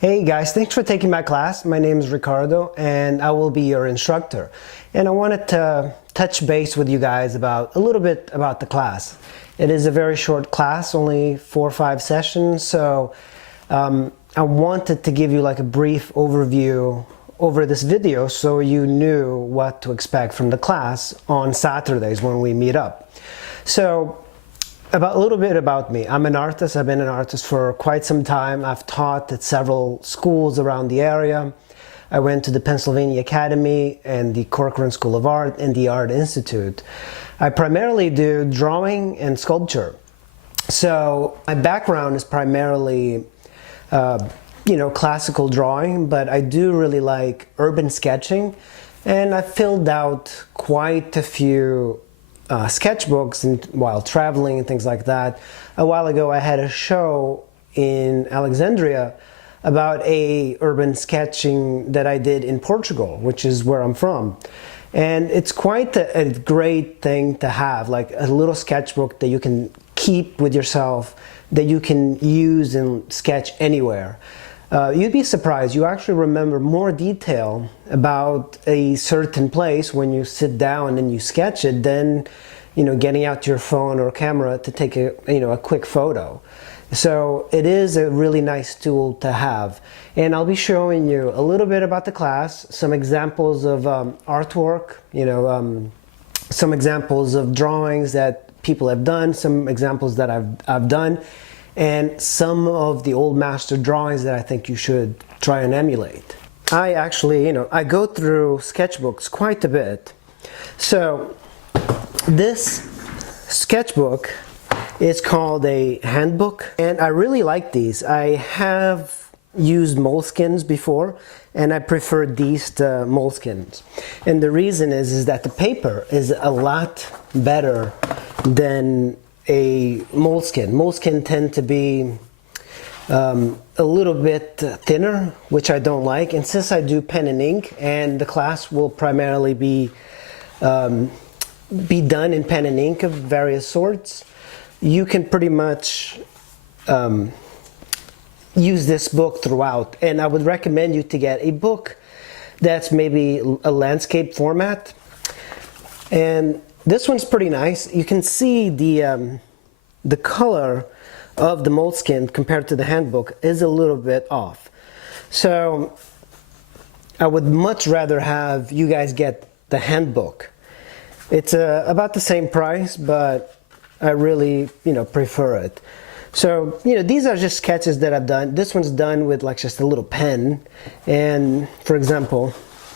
Hey guys, thanks for taking my class. My name is Ricardo and I will be your instructor. And I wanted to touch base with you guys about a little bit about the class. It is a very short class, only 4 or 5 sessions, so I wanted to give you like a brief overview over this video so you knew what to expect from the class on Saturdays when we meet up. So a little bit about me. I'm an artist. I've been an artist for quite some time. I've taught at several schools around the area. I went to the Pennsylvania Academy and the Corcoran School of Art and the Art Institute. I primarily do drawing and sculpture. So my background is primarily classical drawing, but I do really like urban sketching, and I filled out quite a few sketchbooks while traveling and things like that. A while ago I had a show in Alexandria about a urban sketching that I did in Portugal, which is where I'm from. And it's quite a great thing to have, like a little sketchbook that you can keep with yourself, that you can use and sketch anywhere. You'd be surprised, you actually remember more detail about a certain place when you sit down and you sketch it than getting out your phone or camera to take a quick photo. So it is a really nice tool to have. And I'll be showing you a little bit about the class, some examples of artwork, some examples of drawings that people have done, some examples that I've done, and some of the old master drawings that I think you should try and emulate. I actually, I go through sketchbooks quite a bit. So this sketchbook is called a handbook, and I really like these. I have used moleskins before, and I prefer these to moleskins. And the reason is that the paper is a lot better than a moleskin. Moleskin tend to be a little bit thinner, which I don't like. And since I do pen and ink, and the class will primarily be done in pen and ink of various sorts, you can pretty much use this book throughout. And I would recommend you to get a book that's maybe a landscape format. And this one's pretty nice. You can see the color of the moleskin compared to the handbook is a little bit off. So I would much rather have you guys get the handbook. It's about the same price, but I really prefer it. So these are just sketches that I've done. This one's done with like just a little pen, and for example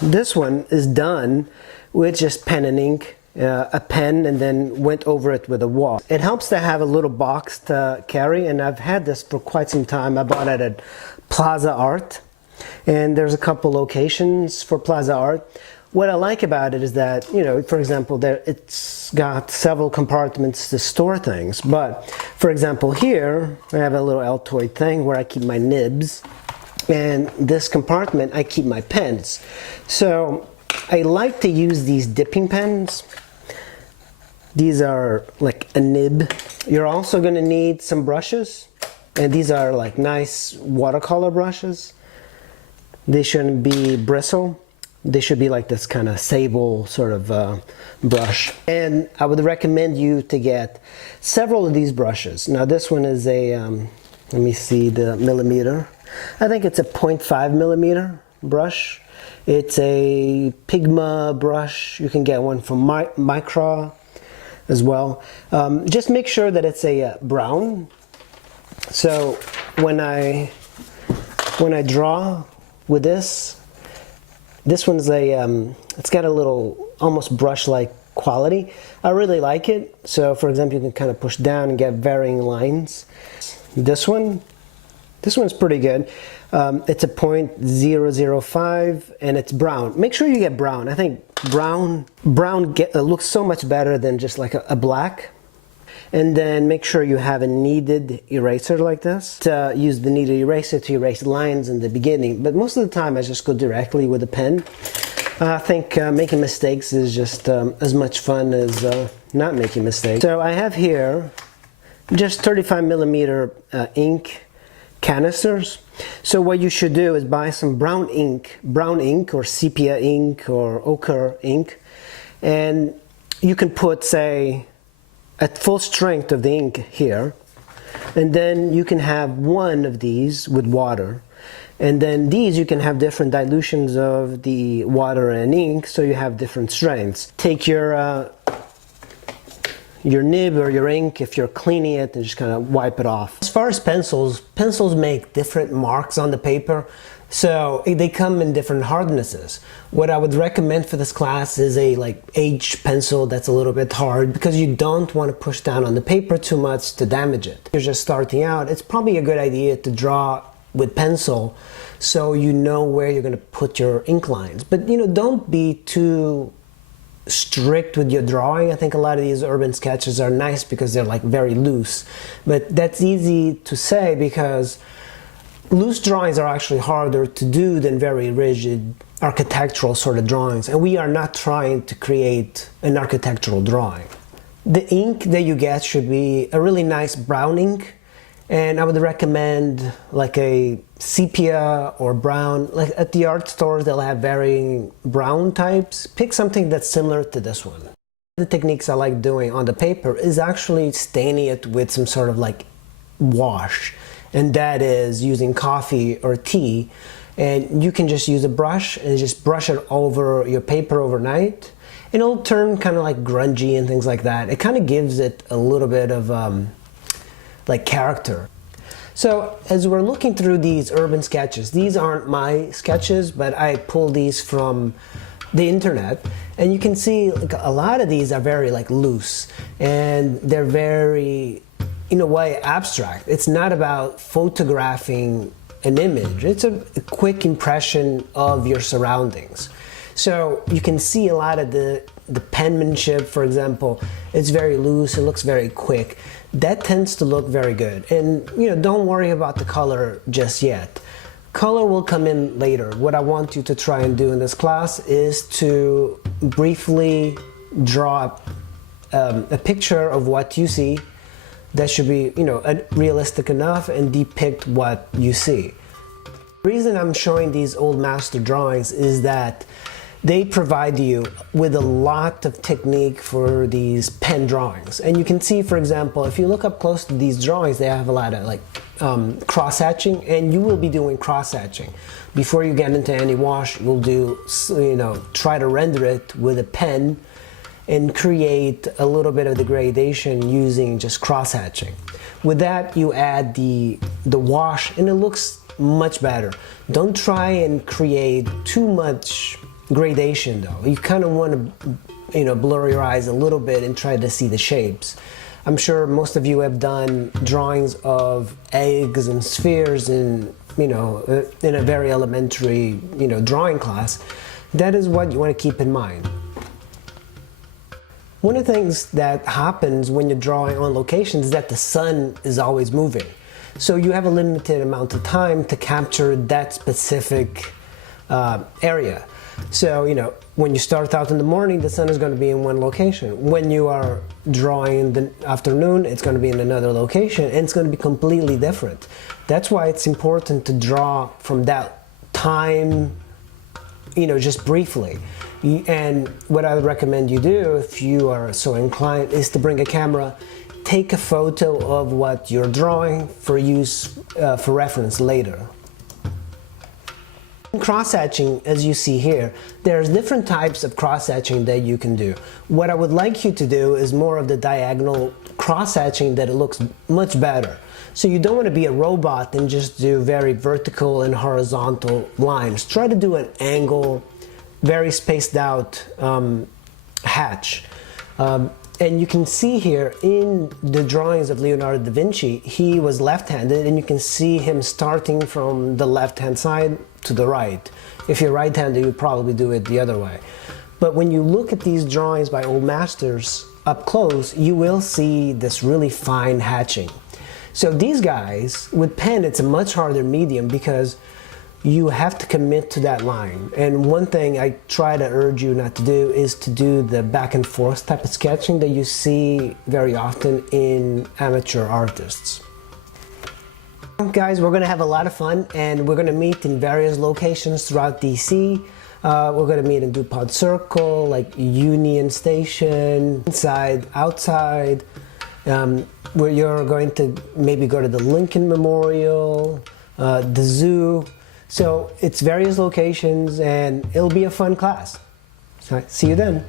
this one is done with just pen and ink, a pen, and then went over it with a wall. It helps to have a little box to carry, and I've had this for quite some time. I bought it at Plaza Art, and there's a couple locations for Plaza Art. What I like about it is that, for example, it's got several compartments to store things. But, for example, here I have a little Altoid thing where I keep my nibs, and this compartment I keep my pens. So I like to use these dipping pens. These are like a nib. You're also going to need some brushes, and these are like nice watercolor brushes. They shouldn't be bristle. They should be like this kind of sable sort of brush. And I would recommend you to get several of these brushes. Now this one is a, let me see the millimeter. I think it's a 0.5 millimeter brush. It's a Pigma brush. You can get one from Micra as well. Just make sure that it's a brown. So when I draw with this one's it's got a little almost brush-like quality. I really like it. So for example, you can kind of push down and get varying lines. This one's pretty good. It's a 0.005 and it's brown. Make sure you get brown. I think brown looks so much better than just like a black. And then make sure you have a kneaded eraser like this. To use the kneaded eraser to erase lines in the beginning, but most of the time I just go directly with a pen. I think making mistakes is just as much fun as not making mistakes. So I have here just 35 millimeter ink canisters. So what you should do is buy some brown ink or sepia ink or ochre ink, and you can put, say, at full strength of the ink here, and then you can have one of these with water, and then these you can have different dilutions of the water and ink, so you have different strengths. Take your nib or your ink, if you're cleaning it, and just kind of wipe it off. As far as pencils, pencils make different marks on the paper, so they come in different hardnesses. What I would recommend for this class is a aged pencil that's a little bit hard, because you don't want to push down on the paper too much to damage it. If you're just starting out, it's probably a good idea to draw with pencil so you know where you're going to put your ink lines. But don't be too strict with your drawing. I think a lot of these urban sketches are nice because they're very loose, but that's easy to say because loose drawings are actually harder to do than very rigid architectural sort of drawings, and we are not trying to create an architectural drawing. The ink that you get should be a really nice brown ink, and I would recommend a sepia or brown. At the art stores, they'll have varying brown types. Pick something that's similar to this one. The techniques I like doing on the paper is actually staining it with some sort of wash, and that is using coffee or tea, and you can just use a brush and just brush it over your paper overnight, and it'll turn kind of grungy and things like that. It kind of gives it a little bit of character. So as we're looking through these urban sketches, these aren't my sketches, but I pulled these from the internet, and you can see a lot of these are very loose, and they're very, in a way, abstract. It's not about photographing an image. It's a quick impression of your surroundings. So you can see a lot of the penmanship, for example, it's very loose, it looks very quick. That tends to look very good. And don't worry about the color just yet. Color will come in later. What I want you to try and do in this class is to briefly draw a picture of what you see that should be realistic enough and depict what you see. The reason I'm showing these old master drawings is that they provide you with a lot of technique for these pen drawings. And you can see, for example, if you look up close to these drawings, they have a lot of cross-hatching, and you will be doing cross-hatching. Before you get into any wash, you'll do, try to render it with a pen and create a little bit of the gradation using just cross-hatching. With that, you add the wash, and it looks much better. Don't try and create too much gradation though. You kind of want to blur your eyes a little bit and try to see the shapes. I'm sure most of you have done drawings of eggs and spheres in in a very elementary drawing class. That is what you want to keep in mind. One of the things that happens when you're drawing on location is that the sun is always moving, so you have a limited amount of time to capture that specific area. So, when you start out in the morning, the sun is going to be in one location. When you are drawing in the afternoon, it's going to be in another location, and it's going to be completely different. That's why it's important to draw from that time, just briefly. And what I would recommend you do, if you are so inclined, is to bring a camera, take a photo of what you're drawing for use, for reference later. Cross-hatching, as you see here, there's different types of cross-hatching that you can do. What I would like you to do is more of the diagonal cross-hatching, that it looks much better. So you don't want to be a robot and just do very vertical and horizontal lines. Try to do an angle, very spaced out hatch. And you can see here in the drawings of Leonardo da Vinci, he was left-handed, and you can see him starting from the left-hand side to the right. If you're right-handed, you probably do it the other way. But when you look at these drawings by old masters up close, you will see this really fine hatching. So these guys, with pen, it's a much harder medium because you have to commit to that line. And one thing I try to urge you not to do is to do the back and forth type of sketching that you see very often in amateur artists. Guys, we're going to have a lot of fun, and we're going to meet in various locations throughout DC. We're going to meet in DuPont Circle, like Union Station, inside, outside. Where you're going to maybe go to the Lincoln Memorial, the zoo. So it's various locations, and it'll be a fun class. So, see you then.